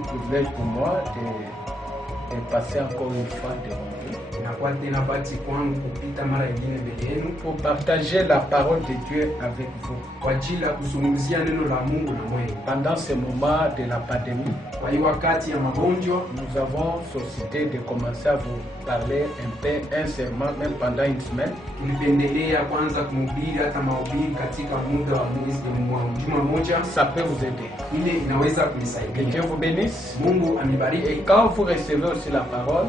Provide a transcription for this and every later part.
un privilège pour moi de passer encore une fois devant vous pour partager la parole de Dieu avec vous. Pendant ce moment de la pandémie, nous avons société de commencer à vous parler un peu, un serment, même pendant une semaine. Ça peut vous aider. Que Dieu vous bénisse. Et quand vous recevez aussi la parole,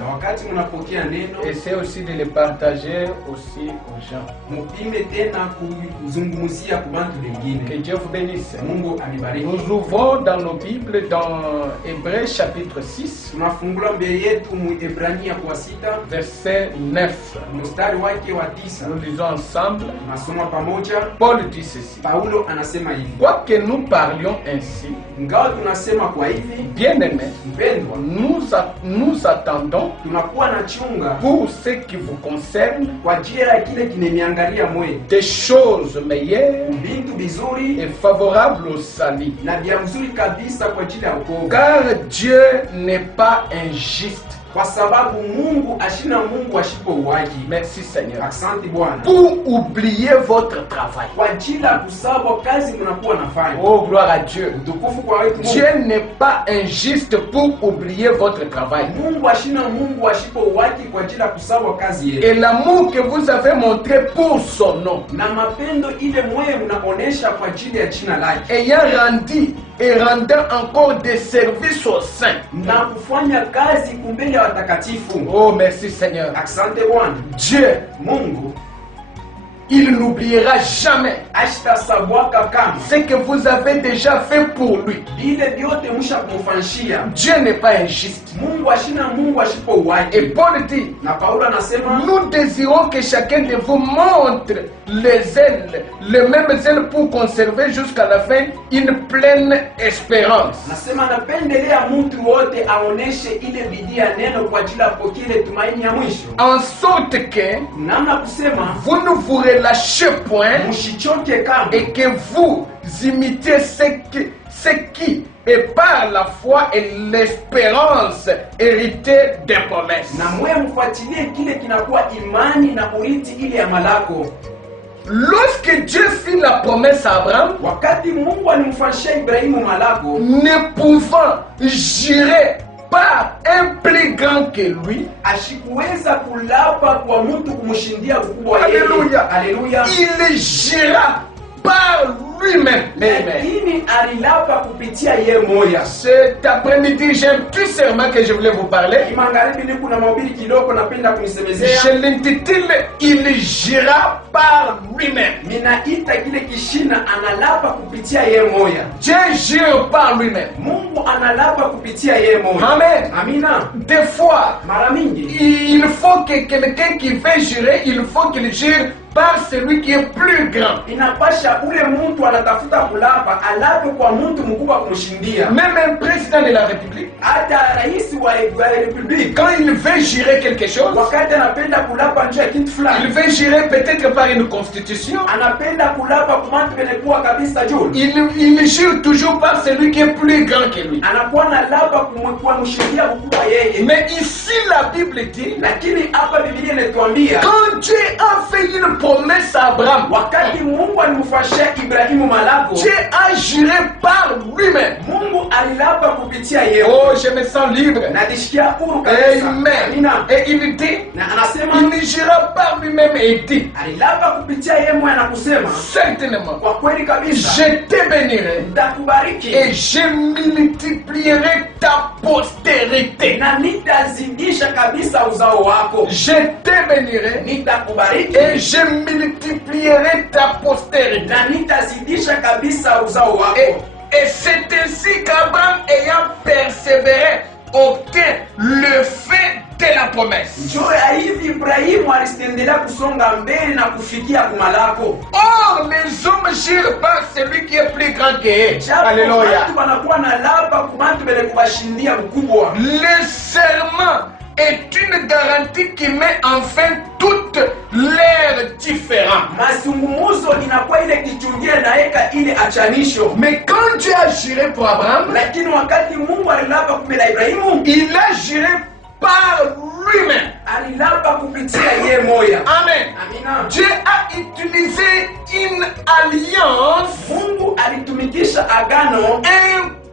essayez aussi de les partager aussi aux gens. Que Dieu vous bénisse. Nous ouvrons dans nos Bibles dans Hébreux chapitre 6, verset 9. Nous lisons ensemble. Paul dit ceci: quoique nous parlions ainsi, bien-aimés, nous attendons pour ce qui vous concerne des choses meilleures et favorables au salut. Car Dieu n'est pas injuste. Merci Seigneur. Pour oublier votre travail. Oh, gloire à Dieu. Dieu n'est pas injuste pour oublier votre travail. Et l'amour que vous avez montré pour son nom, ayant rendu et rendant encore des services aux saints. Oh, merci Seigneur. Dieu, il n'oubliera jamais ce que vous avez déjà fait pour lui. Dieu n'est pas injuste. Et Paul dit, nous désirons que chacun de vous montre le même zèle pour conserver jusqu'à la fin une pleine espérance. En sorte que vous ne vous relâchez point et que vous imitez ce qui est par la foi et l'espérance héritée des promesses. Lorsque Dieu fit la promesse à Abraham, ne pouvant jurer par un plus grand que lui, alléluia, alléluia, il jura par lui-même. Cet après-midi, j'ai un petit serment que je voulais vous parler. Je l'intitule Il jura par lui-même. Dieu jure par lui-même. Amen. Des fois, il faut que quelqu'un qui veut jurer, il faut qu'il jure par celui qui est plus grand. Même un président de la République, quand il veut jurer quelque chose, il veut jurer peut-être par une constitution, il jure toujours par celui qui est plus grand que lui. Mais ici la Bible dit, quand Dieu a fait une promesse à Abraham, Dieu a juré par lui-même. Oh, je me sens libre. Amen. Et il dit, il jura par lui-même et il dit, certainement, je te bénirai et je multiplierai ta postérité. Je te bénirai et je multiplierai ta postérité. Et c'est ainsi qu'Abraham, ayant persévéré, obtint le fait de la promesse. Or, les hommes jurent par celui qui est plus grand qu'eux. Alléluia. Le serment est une garantie qui met enfin toutes leurs différends. Mazungumzo inakuwa ile kichungia naeka ile achanisho. Mais quand Dieu a juré pour Abraham, lakini wakati Mungu alilapa kumela Ibrahimu, il a juré par lui-même. Alilapa kupitia yeye moya. Amen. Amina. Dieu a utilisé une alliance. Mungu alitumikisha agano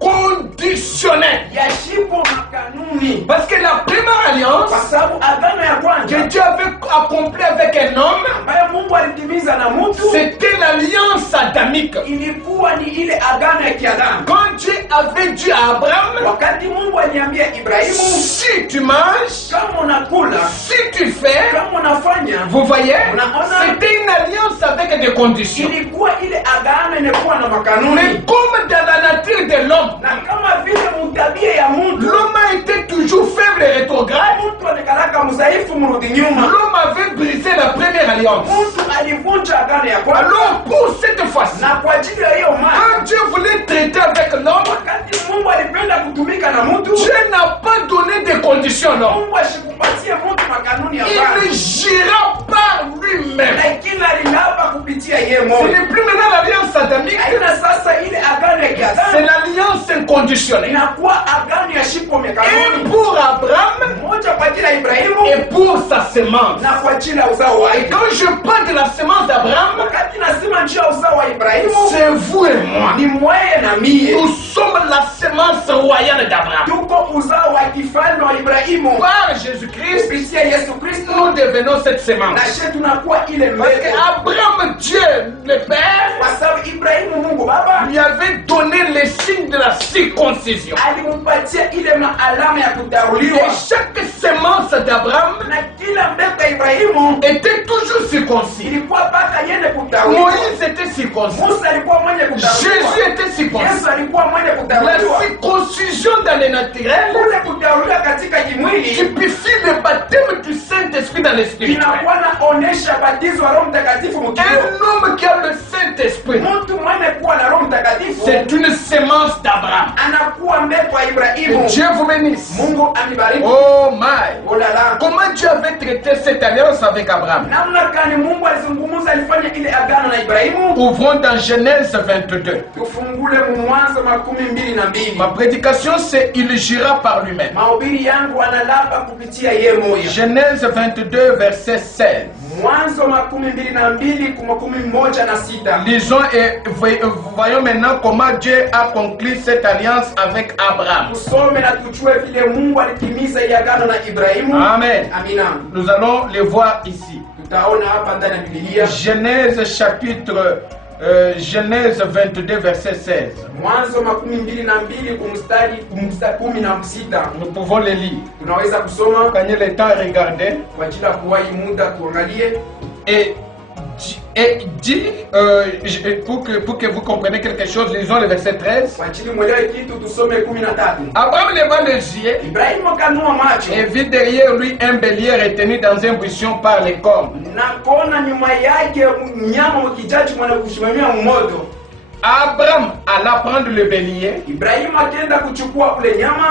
inconditionnel. Yashipo makanuni. Parce que la première alliance kwa sababu agano ya kwanza que Dieu avait accompli avec un homme, ambayo Mungu alitimiza na mtu, c'était l'alliance adamique. Ilikuwa ni ile agano ya kiadamu. Quand Dieu avait dit à Abraham, wakati Mungu aliambia Ibrahimu, si tu manges, kama unakula, si tu fais, kama unafanya, vous voyez, unaona, c'était une alliance avec des conditions. Ilikuwa ile agano inakuwa na makanuni. Mais comme dans la nature de l'homme, na kama vile mtabia ya mtu, l'homme a été toujours faible et rétrograde. Mtu anakalaka mzaifu mrudi nyuma. L'homme avait brisé la première alliance. Mtu alivunja agano ya kwanza. Alors pour cette fois-ci, na kwa ajili ya hiyo mara, quand Dieu voulait traiter avec l'homme, wakati Mungu alipenda kutumika na mtu, Dieu n'a pas donné de conditions, non. Mungu ashikupatie mtu makanuni ya baba. Il gira par lui-même. Lakini alilapa kupitia yeye Ce moja. n'est plus maintenant l'alliance adamique. Haina sasa ile agano ya kiadamu. C'est l'alliance inconditionnelle. Inakuwa agano ya shipo mekanuni. Et pour Abraham, moja kwa ajili ya Ibrahimu, et pour sa semence. na kwa ajili ya uzao wake. Et quand je parle de la semence d'Abraham, wakati nasema njia ya uzao wa Ibrahimu, c'est vous et moi. Ni mweye na mie. Nous sommes la semence royale d'Abraham. Tuko uzao wa kifalme wa Ibrahimu. Par Jésus-Christ, kupitia Yesu Kristo, nous devenons cette semence. na sisi tunakuwa ile mbegu. Parce que Abraham, Dieu le Père, kwa sababu Ibrahimu Mungu Baba lui avait donné les signes de la circoncision. alimpatia ile maalama ya kutauliwa. Et chaque semence d'Abraham na kila mbegu ya Ibrahimu était toujours circoncis. ilikuwa paka yende kutauliwa. Moïse était circoncis. Musa alikuwa mwenye kutauliwa. Jésus était circoncis. Yesu alikuwa mwenye kutauliwa. La circoncision dans le naturel kule kutauliwa katika kimwili typifie le baptême du Saint-Esprit dans l'esprit. inakuwa naonesha batizo wa Roho Mtakatifu mkiroho. Un homme qui a le Saint-Esprit, mtu mwenye kuwa na Roho Mtakatifu, c'est une semence d'Abraham. anakuwa mbegu wa Ibrahimu. Dieu vous bénisse. Mungu amibariki. Oh my. Oh là là. Comment Dieu avait traité cette alliance avec Abraham? namna gani Mungu alizungumza alifanya ile agano na Ibrahimu? Ouvrons dans Genèse 22. Tufungule Mwanzo 22. Ma prédication c'est il jura par lui-même. Mahubiri yangu analapa kupitia yeye moja. Genèse 22 verset 16. Mwanzo 22 16. Lisons et voyons maintenant comment Dieu a conclu cette alliance avec Abraham. Tusome na tujue vile Mungu alitimiza ile agano na Ibrahimu. Amen. Amina. Nous allons les voir ici. Tutaona hapa ndani ya Biblia. Genèse chapitre Genèse 22 verset 16. Mwanzo 22 kumstari 16. Nous pouvons les lire. Tunaweza kusoma. Gagnez le temps et regarder. Kwa ajili ya kuwahi muda tuangalie. Et dit, pour que vous compreniez quelque chose, lisons le verset 13. Abraham leva les yeux et vit derrière lui un bélier retenu dans un buisson par les cornes. Abraham alla prendre le bélier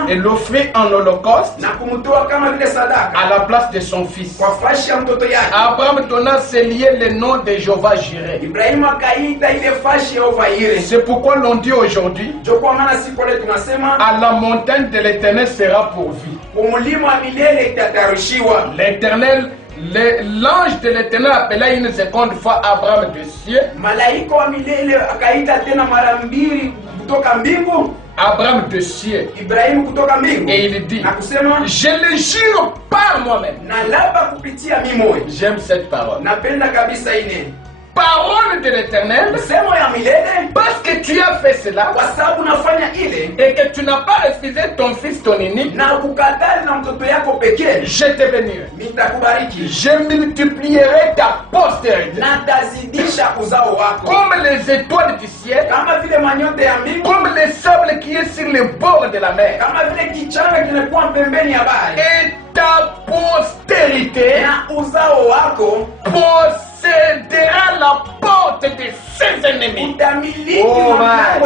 et l'offrit en holocauste à la place de son fils. Abraham donna ce lieu le nom de Jéhovah Jireh. C'est pourquoi l'on dit aujourd'hui, à la montagne de l'Éternel sera pourvu. L'Éternel, l'ange de l'Éternel appela une seconde fois Abraham de cieux. Abraham de cieux. Et il dit, je le jure par moi-même. J'aime cette parole. Parole de l'Éternel, parce que tu as fait cela et que tu n'as pas refusé ton fils, ton unique, je te bénirai. Je multiplierai ta postérité comme les étoiles du ciel, comme les sables qui est sur les bords de la mer. Et ta postérité possédera la porte de ses ennemis. Oh my.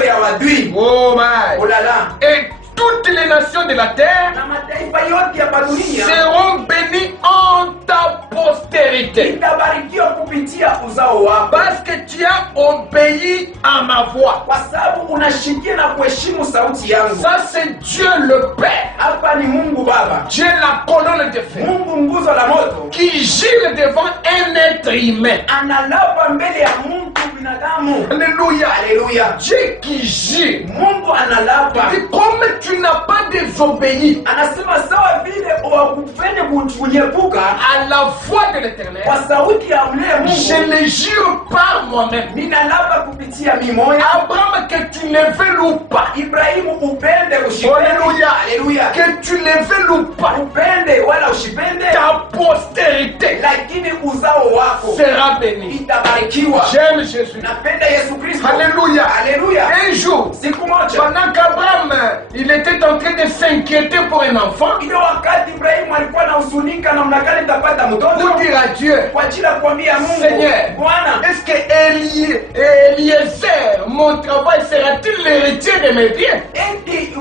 Oh my. Oh là là. Et toutes les nations de la terre na mataifa yote ya dunia seront bénies en ta postérité. itabarikiwa kupitia uzao wako, Parce que tu as obéi à ma voix. kwa sababu unashikia na kuheshimu sauti yangu. Ça c'est Dieu le Père. Hapa ni Mungu Baba, Dieu la colonne de feu. Mungu nguzo la moto, Qui gire devant un être humain. analapa mbele ya mtu binadamu. Alléluia. Haleluya. Dieu qui gire. Mungu analapa. Et comme tu n'as pas désobéi Anasema sawa vile wakufanya kunyepuka à la voix de l'Éternel, kwa sauti ya mle je Mungu, le jure par moi-même. ninalapa kupitia mimoya. Abraham, que tu ne veuilles pas. Ibrahimu, upende usipende. Alléluia. Haleluya. Que tu ne veuilles pas. Upende wala usipende, Ta postérité lakini uzao wako sera bénie. itabarikiwa. J'aime Jésus. Napenda Yesu Kristo. Alléluia. Haleluya. Un jour, Siku moja, pendant qu'Abraham il était en train de s'inquiéter pour un enfant, ile wakati Ibrahimu alikuwa anahuzunika namna gani tapata pour mtoto, dire à Dieu, kwa ajili ya kuambia Mungu, Seigneur, Bwana, est-ce que Eliezer, mon travail, sera-t-il l'héritier de mes biens? eti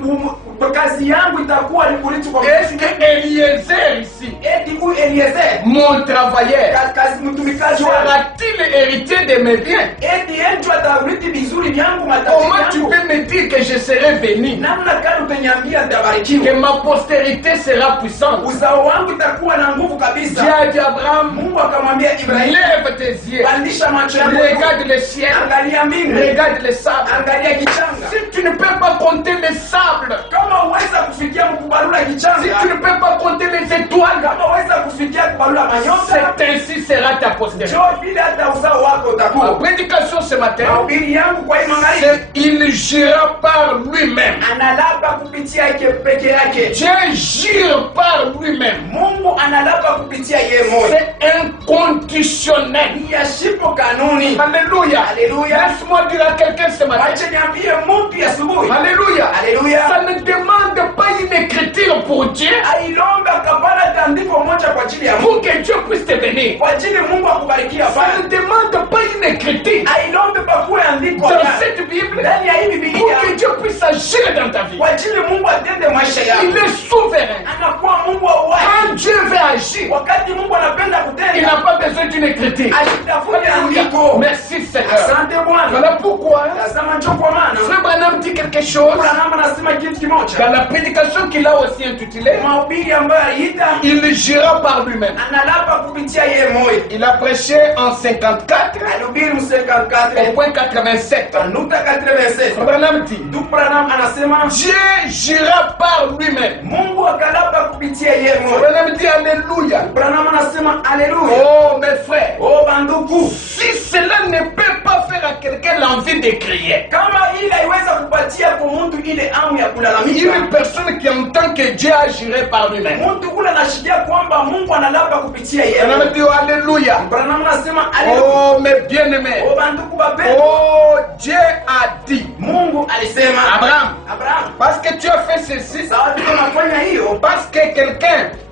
kazi yangu itakuwa ni kurithi kwa Est-ce que Eliezer ici, eti huyu Eliezer, mon travailleur, kazi mtumikazi wangu, sera-t-il héritier de mes biens? eti enjo atarithi vizuri vyangu, Comment matajiri tu yangu? peux me dire que je serai béni, Namna gani utaniambia que nitabarikiwa? ma postérité sera puissante? Uzao wangu itakuwa na nguvu kabisa. Dieu a dit à Abraham, Mungu akamwambia Ibrahimu, lève tes yeux, pandisha macho yako, regarde le ciel, angalia mbingu, regarde le sable. angalia kichanga. Si tu ne peux pas compter les sables, Kama uweza kufikia kubalula si tu kichanga, ne peux pas compter les étoiles, kama uweza kufikia kubalula manyota, c'est ainsi sera ta postérité. njoo vile hata uzao wako Ma utakuwa. prédication ce matin, Mahubiri yangu kwa hii magharibi, c'est il jura par lui-même. analapa kupitia yake peke yake. Dieu jure par lui-même. Mungu analapa kupitia yeye mmoja. C'est inconditionnel. Ni yashipo kanuni. Alléluia. Alléluia. Laisse-moi dire à quelqu'un ce matin. Wacha niambie mtu asubuhi. Alléluia. Alléluia. Ça ne demande pas une écriture pour Dieu, Ailomba kapana tandiko moja kwa ajili ya Mungu. pour que Dieu puisse te bénir. Kwa ajili Mungu akubarikia Ça bana. ne demande pas une écriture Ailombe pakuwe andiko dans gani? cette Bible Ndani ya hii pour que Biblia. Dieu puisse agir dans ta vie. Kwa ajili Mungu atende maisha Il yako. est souverain. Anakuwa Mungu wa uhai. Quand Dieu veut agir, Wakati Mungu anapenda il n'a kutenda, pas besoin d'une écriture. asitafuti Alléluia. andiko. Merci Seigneur. Asante Bwana. Voilà pourquoi Tazama njoo kwa maana. Frère Branham dit quelque chose Branham anasema kitu kimoja. dans la prédication qu'il a aussi intitulée Mahubiri ambayo aliita Il jura par lui-même. analapa kupitia yeye moyo. Il a prêché en 54 Alihubiri au 54 point 87. nukta 87. Frère Branham dit Ndugu Branham anasema Dieu jura par lui-même. Mungu akalapa kupitia yeye Frère moyo. Branham dit Alléluia. Branham anasema haleluya. Oh mes frères, Oh banduku, si cela ne peut pas faire à quelqu'un l'envie de crier, kama ile haiweza kupatia kwa mtu ile amu ya kulalamika, une personne qui entend que Dieu a juré par lui-même, mtu kule anashikia kwamba Mungu analapa kupitia yeye. Branham dit Alléluia. Branham anasema haleluya. Oh mes bien-aimés, Oh banduku bapendwa, oh Dieu a dit Mungu alisema Abraham, Abraham, parce que tu as fait ceci, sawa vile unafanya hiyo, parce que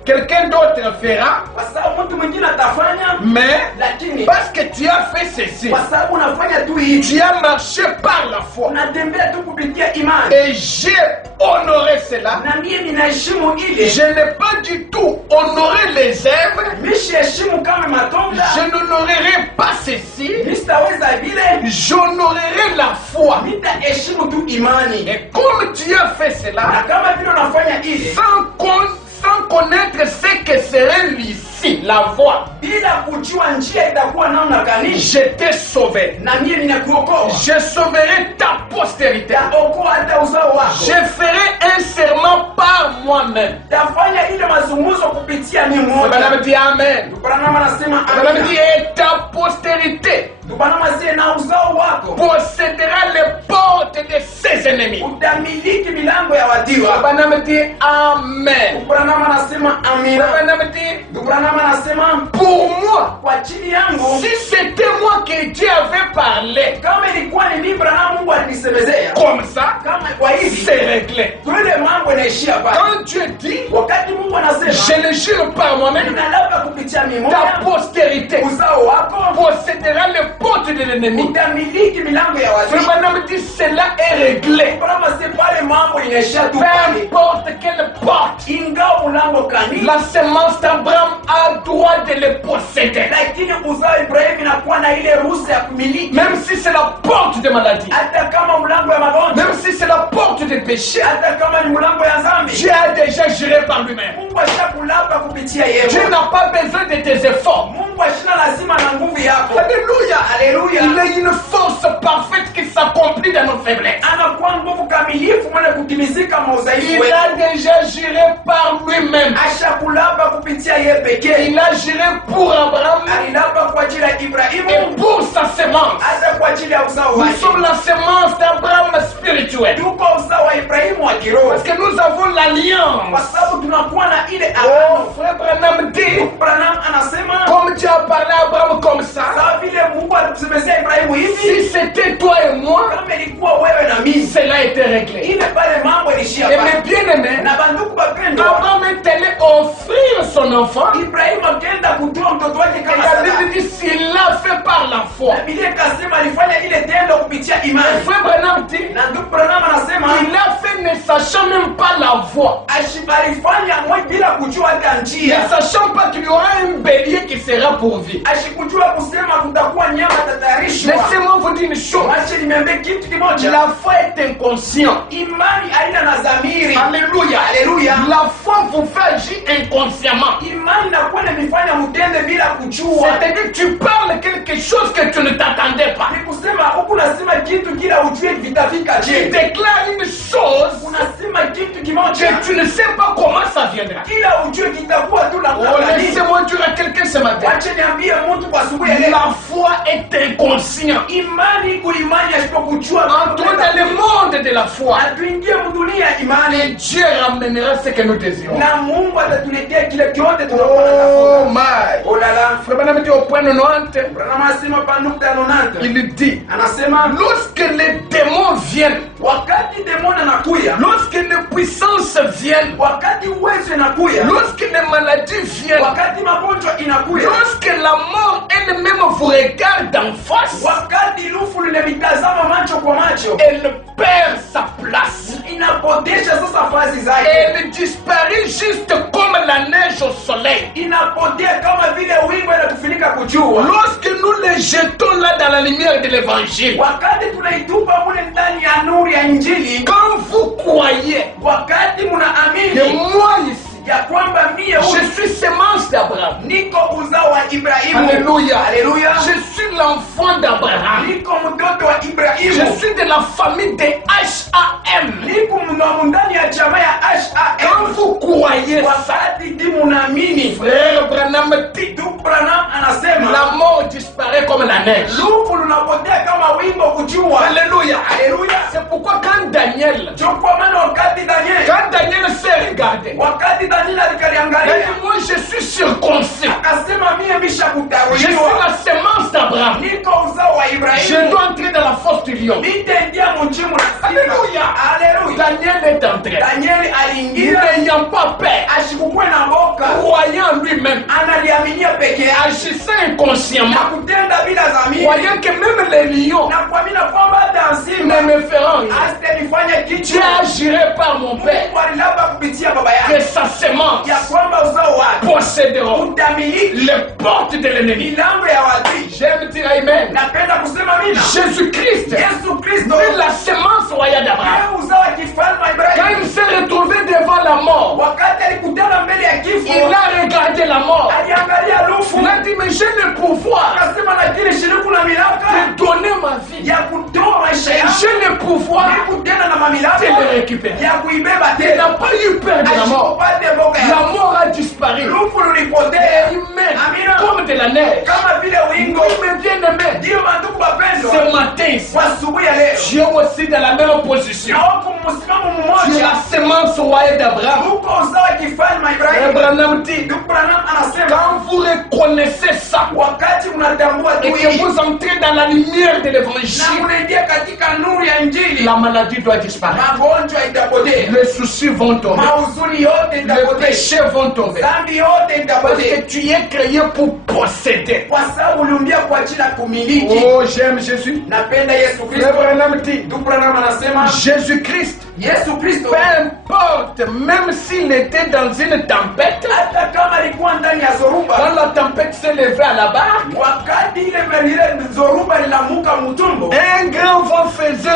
quelqu'un d'autre fera, kwa sababu mtu mwingine atafanya, mais lakini parce que tu as fait ceci, kwa sababu unafanya tu hivi, tu as marché par la foi unatembea tu kupitia imani, et j'ai honoré cela. na mimi ninaheshimu ile, Je n'ai pas du tout honoré les œuvres, mishiheshimu kama matonda, je n'honorerai pas ceci, mistaweza vile, j'honorerai la foi. nitaheshimu tu imani. Et comme tu as fait Na cela, kama vile unafanya ile sans connaître ce que serait l'ici, la voie, bila kujua njia itakuwa namna gani, je t'ai sauvé. na mimi ninakuokoa, Je sauverai ta postérité. taokoa hata uzao Je wako, ferai un serment par moi-même. tafanya ile mazungumzo kupitia mimi Branham mmoja. dit Amen. Branham anasema Branham dit amina. et ta postérité Branham asema na uzao wako possédera les portes de ses ennemis. utamiliki milango ya wadiwa. Branham dit Amen. Branham anasema amina. Branham dit Branham anasema pour moi, kwa chini yangu, si c'était moi que Dieu avait parlé kama ilikuwa ni mimi Branham, Mungu alinisemezea comme ça, kama kwa hivi, c'est réglé. twende mambo inaishia pale. Quand Dieu dit, Wakati Mungu anasema je le jure par moi-même, ninalapa kupitia mimi ta moja, postérité uzao wako possédera les portes portes de l'ennemi. utamiliki milango ya wazee. Frère Branham dit cela est réglé. Kama c'est pale mambo inashatu. Peu importe quelle porte, Ingawa mlango kani. la semence d'Abraham a droit de le posséder. Lakini uzao Ibrahim inakuwa na ile ruhusa ya kumiliki. Même si c'est la porte de maladie, Hata kama mlango ya magonjwa. même si c'est la porte de péché, Hata kama ni mlango ya dhambi. Dieu a déjà géré par lui-même. Mungu ashakulapa kupitia yeye. Dieu n'a pas besoin de tes efforts. Mungu ashina lazima na nguvu yako. Alléluia. Haleluya. Il a une force parfaite qui s'accomplit dans nos faiblesses. Anakuwa nguvu kamilifu mwenye kutimizika maudhaifu Il wetu. a déjà géré par lui-même. Ashakulapa kupitia yeye pekee. Il a géré pour Abraham Alilapa kwa ajili ya Ibrahimu. et pour sa semence. Hata kwa ajili ya uzao Nous wake. sommes la semence d'Abraham spirituelle. Tuko uzao wa Ibrahimu wa kiroho. Parce que nous avons Kwa l'alliance. sababu tunakuwa na ile Oh, agano. frère Branham dit, Branham anasema comme Dieu a parlé à Abraham comme ça, sawa vile Mungu alikusemezea Ibrahimu hivi, si c'était toi et moi, kama ilikuwa wewe na mimi, cela a été réglé. ile pale mambo ilishia Et pale. mes bien-aimés, Na banduku bapendwa, Abraham est allé offrir son enfant. Ibrahimu akaenda kutoa mtoto wake Et kama la sadaka. Bible dit, s'il l'a fait par la foi. Na Biblia ikasema alifanya ile tendo kupitia imani. Frère Branham dit, Na ndugu Branham anasema il l'a fait ne sachant même pas la voie. alifanya mwe bila kujua hata Ne njia. sachant pas qu'il y aura un bélier qui sera pourvu. Ashikujua kusema kutakuwa nyama tatayarishwa. Laissez-moi vous dire une chose. Acha niambie kitu kimoja. La foi est inconscient. Imani haina na dhamiri. Alléluia. Alléluia. La foi vous fait agir inconsciemment. Imani inakuwa inanifanya mtende bila kujua. C'est-à-dire que tu parles quelque chose que tu ne t'attendais pas. Ni kusema huku nasema kitu kila ujue vitafika Tu je. déclares une chose Unasema kitu que kimoja tu ne sais pas comment ça viendra. kila ujue kitakuwa tu na Oh, mtandani. laissez-moi dire à quelqu'un ce matin. Wache niambie mtu kwa asubuhi ya leo. La foi est inconscient. Imani kuimani asipokujua Entrons dans le monde de la foi. atuingie mdunia ya Et imani Dieu ramènera ce que nous désirons. na Mungu atatuletea kile kyote tunakuwa Oh tunatafuta. my. Oh là là. Frère Branham dit au point 90, Branham anasema pa nukta 90. il dit, Anasema lorsque les démons viennent, wakati demoni anakuya, lorsque les puissances viennent, wakati uwezo inakuya, lorsque les maladies viennent, wakati magonjwa inakuya, lorsque la mort elle-même vous regarde en face, wakati lufu linavitazama macho kwa macho, elle perd sa place. inapotesha sasa fazi zake, Elle disparaît juste comme la neige au soleil. inapotea kama vile wingu inatufunika kujua. Lorsque nous les jetons là dans la lumière de l'évangile, Wakati tunaitupa mule ndani ya nuru ya Injili, quand vous croyez wakati que munaamini moi ici, ya kwamba mie je huyu suis semence d'Abraham, niko uzao wa Ibrahimu. Alléluia, Haleluya. je suis l'enfant d'Abraham, Niko mtoto wa je Ibrahimu. suis de la famille de H.A.M. Niko mnomu ndani ya chama ya Quand HAM. vous croyez ça, Wakati ti munaamini, frère Branham dit, Ndugu Branham anasema la mort disparaît comme la neige. lufu lunapotea kama wingo kujua. Alléluia. Haleluya. C'est pourquoi quand Daniel, Chukua maana wakati Daniel s'est regardé, wakati Daniel il a alikaliangalia dit, moi je suis circoncis. akasema mie bisha Je suis kutawaliwa, la semence d'Abraham. niko uzao wa Je Ibrahimu, dois entrer dans la force du lion. nitaingia mjimu na simba. Alléluia. Haleluya. Daniel est entré. Danieli aliingia N'ayant pas peur, ashikukwe na boka, croyant en lui-même, analiaminia peke yake agissant na inconsciemment, kutenda bila dhamiri, croyant que même les lions na kuamini kwamba hata ne simba me feront rien. asitanifanya Dieu kitu. agirait par mon Père Mungu alilapa kupitia baba que yake sa semence ya kwamba uzao wake posséderont utamiliki les portes de l'ennemi. milango ya wadui. J'aime dire Amen. Napenda kusema mina Jésus-Christ, Yesu Kristo c'est la semence royale d'Abraham. yeye uzao wa kifalme wa Quand Ibrahimu, il s'est retrouvé devant la mort, wakati alikutana mbele ya kifo, il a regardé la mort. aliangalia lufu, Il a dit, mais j'ai le pouvoir akasema lakini shiriku na milaka de donner ma vie. ya kutoa maisha yangu J'ai le pouvoir ni kutenda na mamilaka de le récupérer. ya kuibeba Il tena. n'a pas eu peur de la mort. Ashikupate boka ya La mort a disparu. lufu lulipotea Humaine, Amina. comme de la neige. kama vile wingo. Oui, mais bien aimé, Ndiyo mandugu wapendwa, ce matin ici, kwa asubuhi ya leo Dieu aussi dans la même position. na wako msimamo Tu es mmoja, la semence royale d'Abraham. huko uzao wa kifalme wa Ibrahimu. Abraham dit, Ndugu Branham anasema quand vous reconnaissez ça wakati mnatambua tu et que hii vous entrez dans la lumière de na l'évangile, mnaingia katika nuru ya Injili, la maladie doit disparaître. magonjwa itapotea, Les soucis vont tomber. Mahuzuni yote Les itapotea. péchés vont tomber. Dhambi yote Parce itapotea. que tu es créé pour posséder. Kwa sababu uliumbia kwa ajili ya kumiliki. Oh, j'aime Jésus. Napenda Yesu Kristo. Ndugu Branham anasema Jésus-Christ, Yesu Kristo peu importe, même s'il était dans une tempête, hata kama alikuwa ndani ya zoruba, quand la tempête s'est levée à la barque, wakati ile zoruba linamuka mtumbo, un grand vent faisait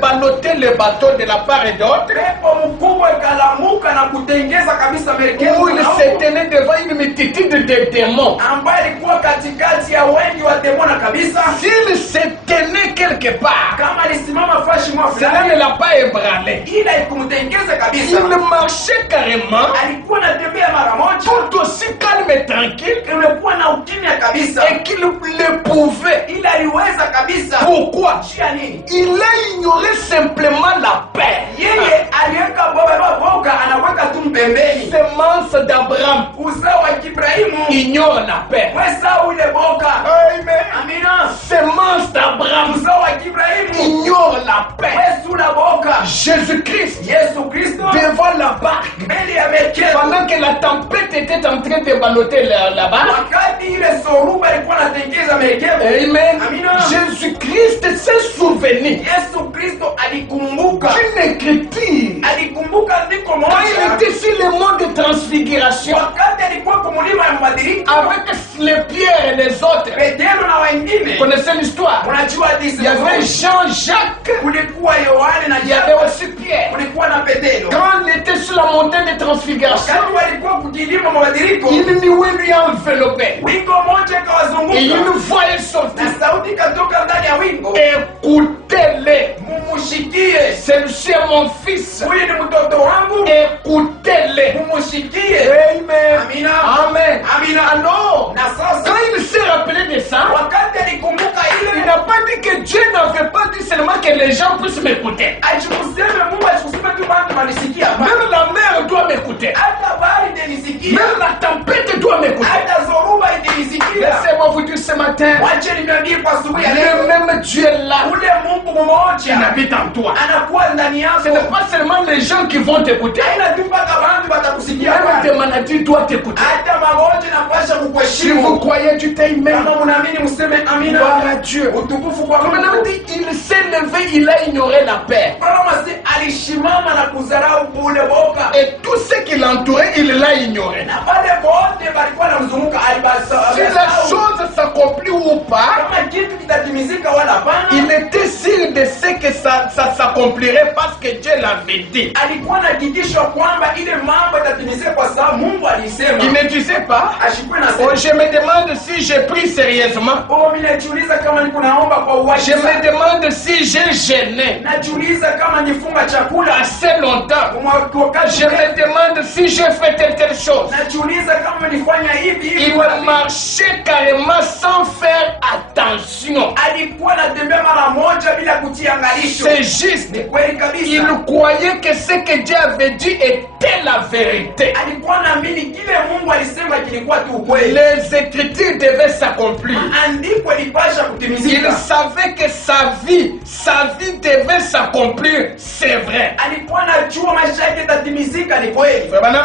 balloter le bateau de la part et d'autre, pepo mkubwa ikalamuka na kutengeza kabisa merikebu où il se tenait devant une multitude de démons. ambaye alikuwa katikati ya wengi wa demona kabisa. S'il se tenait quelque part, Kama alisimama fashi mwa cela ne fulani, l'a pas ébranlé. ila ikumtengeza kabisa. Il marchait carrément, Alikuwa anatembea mara moja, tout aussi calme et tranquille, kulikuwa na ukimya kabisa, et qu'il le pouvait. ila aliweza kabisa. Pourquoi? Njia nini? Il a ignoré simplement la paix. Yeye aliweka boga anaweka tu pembeni. Semence d'Abraham Uzao wa Ibrahimu ignore la paix. wesa ule boga. Amen. Amina. Semence d'Abraham Uzao wa Ibrahimu ignore la paix. wesu la boga. Jésus-Christ, Yesu Kristo devant la barque, mbele ya merikebu, pendant que la tempête était en train de balloter la barque, wakati ile soruba ilikuwa inatengeza merikebu. Amen. Amina. Jésus-Christ s'est souvenu Yesu Kristo alikumbuka, d'une écriture alikumbuka ndiko quand moja il était sur le mont de transfiguration wakati alikuwa kumulima ya mabadiliko avec les pierres et les autres. Petero na Vous wengine. connaissez l'histoire? Unajua hadithi Il y avait nzuri. Jean-Jacques, Kulikuwa Yohane na il y avait Yakobo, aussi Pierre. kulikuwa na Petero. Quand il était sur la montagne de transfiguration, Wakati walikuwa kukilima mabadiliko, une nuée lui a enveloppé. wingo moja Et ikawazunguka une voix est sortie. na sauti ikatoka ndani ya wingo, Écoutez-les. mumushikie, Celui-ci est mon fils. huyu ni mtoto wangu, Écoutez-les. mumushikie. Amen. Amina. Amen. Amina. Alors, Na sasa quand il s'est rappelé de ça, wakati alikumbuka il ile, n'a pas dit que Dieu n'avait pas dit seulement que les gens puissent m'écouter. achikuseme Mungu achikuseme tu bantu wanisikia hapa. Même la mer doit m'écouter. Hata bahari itanisikia, Même la tempête doit m'écouter. hata zoruba itanisikia. Laissez-moi vous dire ce matin, Wache niambie kwa asubuhi ya le leo, même Dieu là, ule Mungu qui mmoja habite en toi. anakuwa ndani Ce n'est yako. pas seulement les gens qui vont t'écouter. Haina tu mpaka bantu watakusikia Même hapa. tes maladies doivent t'écouter. Hata magonjwa napasha Si vous kukuheshimu. croyez, tu t'aimes. Kama mnaamini mseme Gloire amina. à Dieu. Utukufu kwa Comme on a Mungu. dit, il s'est levé, il a ignoré la paix. Bwana si alishimama na kudharau kule boka. Et tout ce qui l'entourait, il l'a ignoré. Na wale wote walikuwa wanamzunguka Si la chose s'accomplit ou pas, kama kitu kitatimizika wala hapana. il était sûr de ce que ça s'accomplirait parce que Dieu l'avait dit. Alikuwa na hakikisho kwamba ile mambo itatimizika kwa sababu Mungu alisema. Il ne disait pas, Ashikwe na oh, sema. je me demande si j'ai pris sérieusement. Oh, mimi najiuliza kama niko naomba kwa Je uwaji. me demande si j'ai gêné Najiuliza kama nifunga chakula assez longtemps. wakati. Je me demande si j'ai fait telle chose. Najiuliza kama nilifanya hivi hivi. Il marchait carrément sans faire attention. Alikuwa anatembea mara moja bila kutia angalisho. C'est juste. Ni kweli kabisa. Il croyait que ce que Dieu avait dit était la vérité. Alikuwa anaamini kile Mungu alisema kilikuwa tu ukweli. Les Écritures devaient s'accomplir. Andiko ilipasha Il kutimizika. savait que sa vie devait s'accomplir. C'est vrai. Alikuwa anajua maisha yake itatimizika, ni kweli. Bwana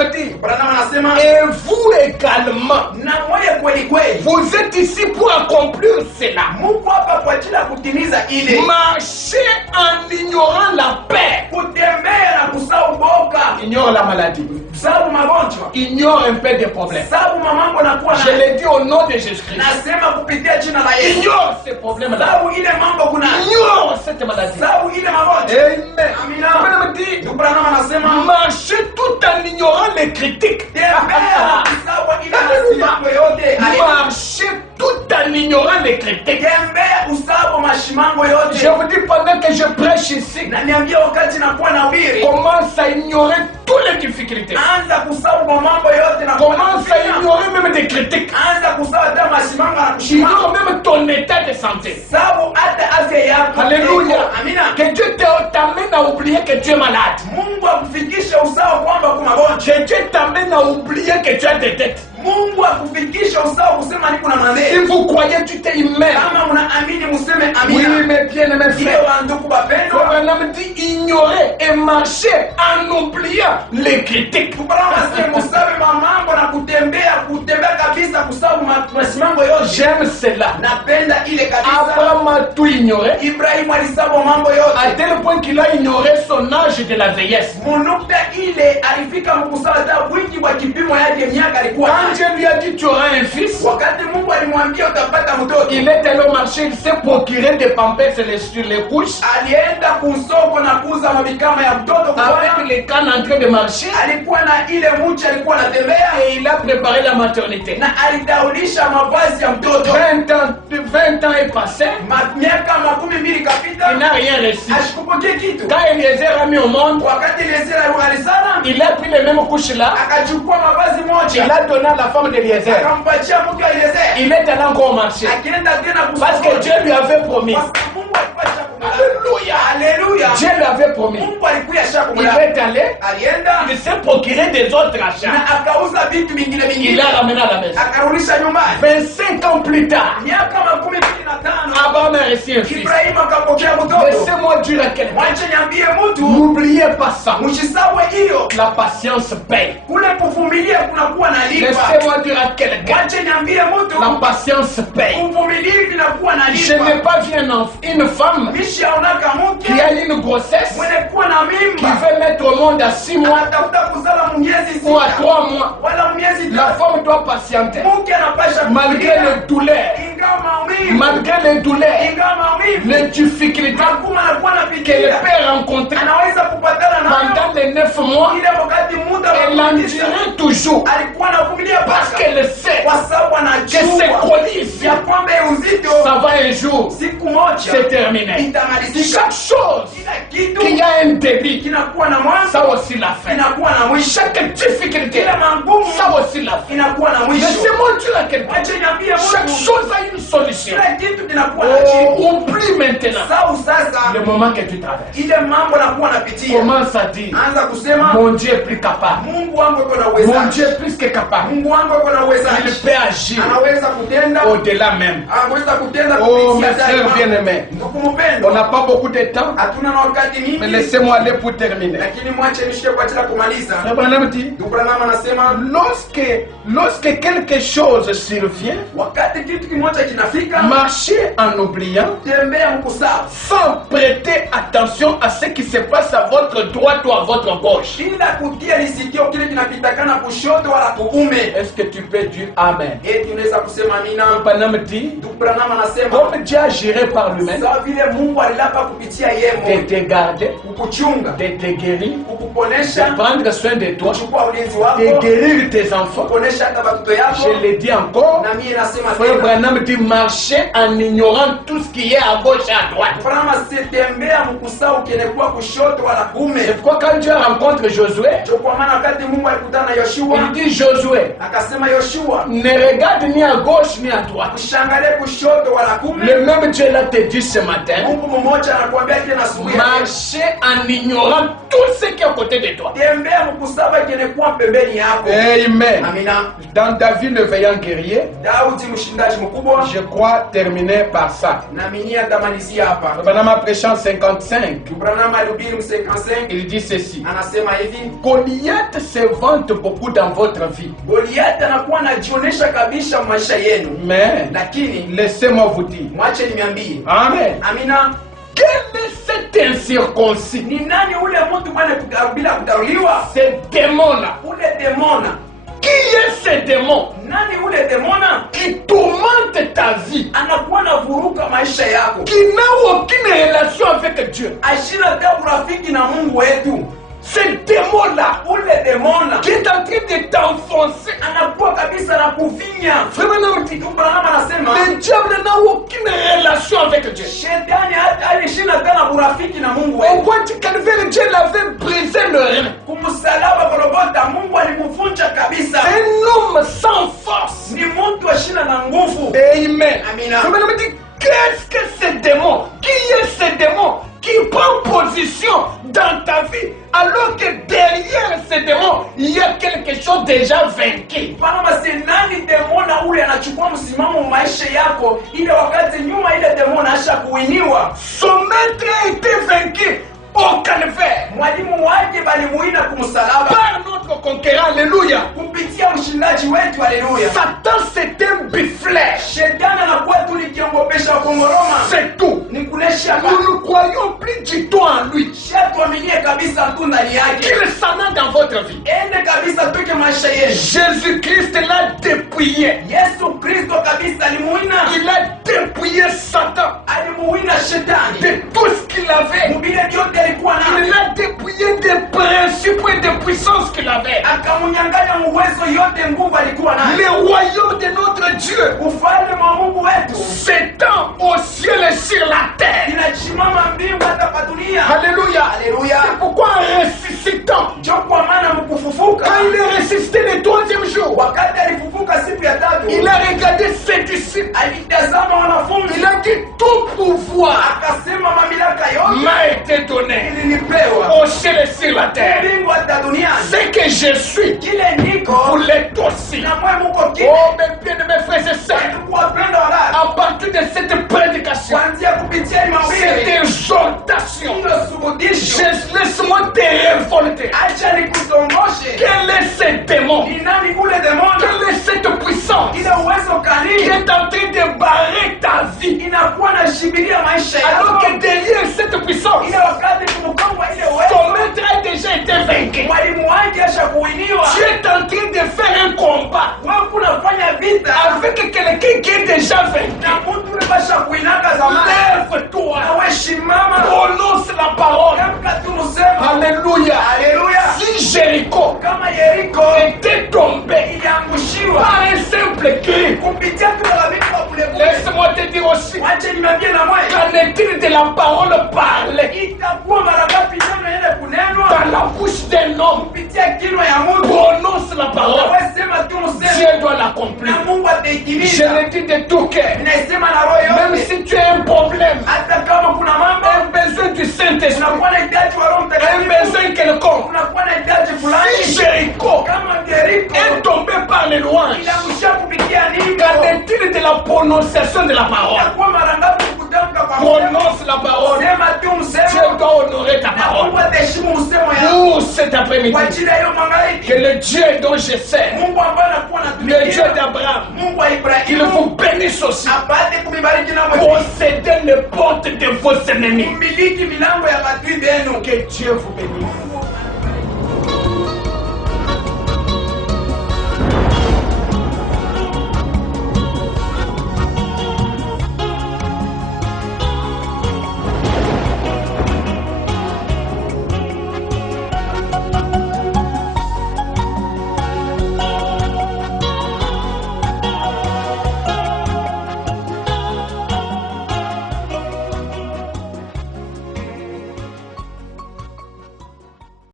anasema Et vous également, na moyo kweli kweli. vous êtes ici pour accomplir cela. Mungu hapa kwa ajili ya kutimiza ile. Marchez en ignorant la paix. Kutembea na kusahau boka. Ignore la maladie. Sababu magonjwa. Ignore un peu des problèmes. Sababu mamango nakuwa Je na. l'ai dit au nom de Jésus-Christ. Nasema kupitia jina la Yesu. Ignore ces problèmes-là. Sababu ile mambo kuna. Ignore cette maladie. Sababu ile magonjwa. Amen. Amina. Amen. Me dit, Bwana anasema marchez tout en ignorant les critiques. tembea sababu ile masimango yote. Marchez tout en ignorant les critiques. Tembea usabu mashimango yote. Je vous dis pendant que je prêche ici, Na niambia wakati nakuwa na ubiri. commence à ignorer toutes les difficultés. Anza kusabu kwa mambo yote na Commence à ignorer même des critiques. Anza kusabu hata mashimango na Ignore kushimanga. même ton état de santé. Sababu hata afya yako. Alléluia. Amina. Que Dieu t'amène à oublier que tu es malade. Mungu akufikishe usawa kwamba kuna magonjwa. Que Dieu t'amène à oublié que tu as des dettes. Mungu akufikisha usawa kusema niko na Si madeni. vous croyez, tu t'es humain. Kama unaamini museme Oui, amina. mes bien-aimés Ile frères. wandugu bapendwa. Branham dit ignorer et marcher en oubliant les critiques. Tubrama si musabe mamambo na kutembea kabisa kusabu masimambo yote. J'aime cela. Napenda ile kabisa. Abraham a tout ignoré, Ibrahimu alisabu mambo à yote. tel point qu'il a ignoré son âge de la vieillesse. Munukta ile alifika mkusawa hata wingi wa kipimo yake miaka alikuwa. Quand Dieu lui a dit tu auras un fils, Wakati Mungu alimwambia utapata mtoto. il est allé au marché, il s'est procuré des pampers sur les couches, Alienda kusoko na kuuza mabikama ya mtoto kwa avec les cannes en train de marcher, alikuwa na ile muchi alikuwa anatembea et il a préparé la maternité. na alidaulisha mavazi ya mtoto. 20 ans est passé, Miaka 12 il ikapita, n'a rien reçu. ashikupokea kitu. Quand Eliezer a mis au monde, Wakati Eliezer alisana, il a pris les mêmes couches là, akachukua mavazi il moja a donné à la femme d'Eliezer. akampatia mke wa Eliezer, Il est allé encore au marché, akienda tena parce que kusoko. Dieu lui avait promis. Parce que Mungu alikuwa shakumulaka. Alléluia. Haleluya. Dieu lui avait promis. Mungu alikuwa Il shakumulaka. est allé, Alienda il s'est procuré des autres achats. na akauza vitu vingine Il vingine, l'a ramené à la maison. akarudisha nyumbani. 25 ans plus tard, Miaka 25 Abraham a reçu un fils. Ibrahimu akapokea mtoto. Laissez-moi dire à quelqu'un, Wacha niambie mtu, n'oubliez pas ça. mshisawe hiyo. La patience paye. Kule kuvumilia kunakuwa na lipa. Laissez-moi dire à quelqu'un, Wacha niambie mtu, la patience paye. uvumilivu inakuwa na Je n'ai lipa. pas vu une femme Mishaonaka qui mke a eu une grossesse, mwenye kuwa na qui mimba veut mettre au monde à 6 mois anatafuta kuzala miezi ou à 3 sita mois. wala miezi La tatu. femme doit patienter. Mke anapasha Malgré kuvumilia. les douleurs, Ingawa maumivu, malgré les douleurs, ingawa maumivu, les difficultés hakuna anakuwa que le anapitia, père rencontrait anaweza kupatana nayo. pendant les 9 mois, Ile wakati muda elle wa en kupitisha, dirait toujours alikuwa anavumilia parce paka qu'elle sait kwa sababu que ces anajua coliques, ya kwamba uzito ça va un jour siku moja se terminer. itamalizika. Chaque chose Kila kitu qui a un début, kinakuwa na mwanzo, ça aussi la fin. inakuwa na mwisho. Chaque difficulté, Kila magumu ça aussi la fin. inakuwa na mwisho. Laissez-moi dire à quelqu'un, Wacha niambie chaque mtu, chose a une solution. kila kitu kinakuwa na jibu. Oh, oublie maintenant Sau sasa le moment que tu traverses. ile mambo nakuwa napitia, Commence à dire, anza kusema mon Dieu est plus capable. Mungu wangu yuko na Mon uwezaji. Dieu est plus que capable. Mungu wangu yuko na Il uwezaji. peut agir Anaweza kutenda, au-delà même. anaweza kutenda Oh, mes kupitia frères daima. bien-aimés, Ndugu on mpendwa, n'a pas beaucoup de temps, hatuna na wakati mais mingi, laissez-moi aller pour terminer. lakini mwache nishike kwa ajili ya kumaliza. Abraham dit, Ndugu Branham anasema lorsque quelque chose survient, wakati kitu kimoja kinafika, marchez en oubliant, tembea mkusawa sans prêter attention à ce qui se passe à votre droite ou à votre gauche. bila kutia lisikio kile kinapitakana kushoto wala kuume. Est-ce que tu peux dire Amen? Eti unaweza kusema amina. Abraham dit, Ndugu Branham anasema comme Dieu agirait par lui-même, sawa vile Mungu alilapa kupitia de yeye te garder, kukuchunga, de te guérir, kukuponesha, de prendre soin de toi, kuchukua ulinzi de wako, guérir tes enfants. kuponesha hata watoto yako. Je le dis encore, Na mimi nasema Frère tena, Branham dit marcher en ignorant tout ce qui est à gauche et à droite. Branham sitembea mkusao kienekuwa kushoto wala kuume. C'est pourquoi quand Dieu rencontre Josué, Ndio kwa maana wakati Mungu alikutana na Yoshua il dit Josué, akasema, Yoshua ne regarde ni à gauche ni à droite. ushangalie kushoto wala kuume. Le même Dieu l'a te dit ce matin, Mungu mmoja anakuambia tena asubuhi ya leo, marcher en ignorant tout ce qui est à côté de toi. tembea mkusaba kienekuwa pembeni yako. Amen. Amina. Dans David le vaillant guerrier, Daudi mshindaji mkubwa, je crois terminer par ça. na mimi nitamalizia hapa. Branham a prêché en 55. Branham alihubiri 55, Il dit ceci. anasema hivi, Goliath se vante beaucoup dans votre vie. Goliath anakuwa anajionyesha kabisa maisha yenu, Mais lakini laissez-moi vous dire. mwache niambie. Amen. Amina. Quel est cet incirconcis? Ni nani ule mtu mwenye bila kutaruliwa? Ce démon-là. Ule demona. Qui est ce démon Nani ule demona? qui tourmente ta vie, Anakuwa na vuruka maisha yako, qui n'a aucune relation avec Dieu? ashina tabu rafiki na Mungu wetu. Ce démon-là Ule demona qui est en train de t'enfoncer. anakuwa kabisa na kuvinya. Frère Branham dit, Branham anasema le diable n'a aucune relation avec Dieu. shetani hata alishina tena urafiki na Mungu On wetu. voit du calvaire, Dieu l'avait brisé le rein. Kumsalaba Golgotha, Mungu alimvunja kabisa. Un homme sans force. Ni mtu ashina na nguvu. Amen. Amina. Frère Branham dit, qu'est-ce que ce démon? Qui est ce démon qui prend position dans ta vie alors que derrière ce démon, il il y a quelque chose déjà vaincu. Kama nani demona ule anachukua msimamo maisha yako, ile wakati nyuma ile demona asha kuiniwa. Son maître a été vaincu au calvaire. Mwalimu wake balimuina kumsalaba. Par notre conquérant, alléluia. Kupitia mshindaji wetu, alléluia. Satan c'est un biflet. Shetani anakuwa tu nikiongopesha kongoroma. C'est tout. Ni kunesha. Nous ne croyons plus du tout en lui. Shatuaminie kabisa tu ndani yake. Qu'il s'en a dans votre vie. Ende kabisa tuke maisha yetu. Jésus-Christ l'a dépouillé. Yesu Kristo kabisa alimuina. Il a dépouillé Satan. Alimuina shetani. De tout ce qu'il avait. Mubile vyote alikuwa nayo. Il l'a dépouillé des principes et des puissances qu'il avait. Akamunyanganya uwezo yote nguvu alikuwa nayo. Le royaume de notre Dieu. Ufalme wa Mungu wetu. S'étend au ciel et sur la terre. Inachimama mbingu hata pa dunia. Alléluia. Alléluia. C'est pourquoi en ressuscitant, Ndio kwa maana mkufufuka. quand il est ressuscité le 3e jour, Wakati alifufuka siku ya tatu. il a regardé ses disciples. Alitazama wanafunzi. Il a dit tout pouvoir Akasema mamlaka yote m'a été donné ilinipewa. au ciel et sur la terre. Mbingu hata dunia. Ce que je suis, Kile niko. vous l'êtes aussi. Na mwe muko kile. Oh mes bien-aimés frères et sœurs, Kuwapenda wala. à partir de cette prédication, Kuanzia kupitia cette mahubiri. exhortation, Hilo suluhisho. laisse-moi te révolter. Acha nikutongoshe. Quel est ce démon? Ni nani ule demona? Quelle est cette puissance Ile uwezo qui kali. est en train de barrer ta vie? Inakuwa na shibilia maisha Alors yako. que derrière cette puissance, Ile wakati kumukongwa ile ton uwezo. maître a déjà été vaincu. Mwalimu wake asha kuiniwa. Tu es en train de faire un combat Wewe kunafanya vita. avec quelqu'un qui est déjà vaincu. Na mtu ule basha kuinaka zamani. Lève-toi, Nawe shimama. prononce la parole. Kamka tu musema. Alléluia. Alléluia. Si Jéricho Kama Yeriko était tombé iliangushiwa. par un simple cri, Kupitia tu la vitu kwa kule. laisse-moi te dire aussi, Wache niambie na mwe. qu'en est-il de la parole parlée Itakuwa mara ngapi neno ile kunenwa? dans la bouche d'un homme? Kupitia kinywa ya mtu. Prononce la parole. Nawe sema tu musema. Dieu doit l'accomplir. Na Mungu Je ataitimiza. le dis de tout cœur. Ninasema na roho Même yote. si tu as un problème, Hata kama kuna mambo un besoin du Saint-Esprit, unakuwa na hitaji wa Roho un Mtakatifu. besoin quelconque, Unakuwa na hitaji si fulani. Jéricho Kama Yeriko est tombé par les louanges, inaangushia kupitia nini? qu'en est-il de la prononciation de la parole? Itakuwa mara ngapi kutamka kwa Prononce la parole. sema tu Dieu msemo. doit honorer ta Na Mungu parole. ataheshimu msemo yako. Pour cet après-midi, Kwa ajili ya hiyo mwangaiki. que le Dieu dont je sais, Mungu ambaye anakuwa le Dieu anatumikia. d'Abraham, Mungu wa qu'il Ibrahimu. vous bénisse aussi. Apate kumibariki na mwe. Possédez les portes de vos ennemis. Kumiliki milango ya maadui yenu. Que Dieu vous bénisse.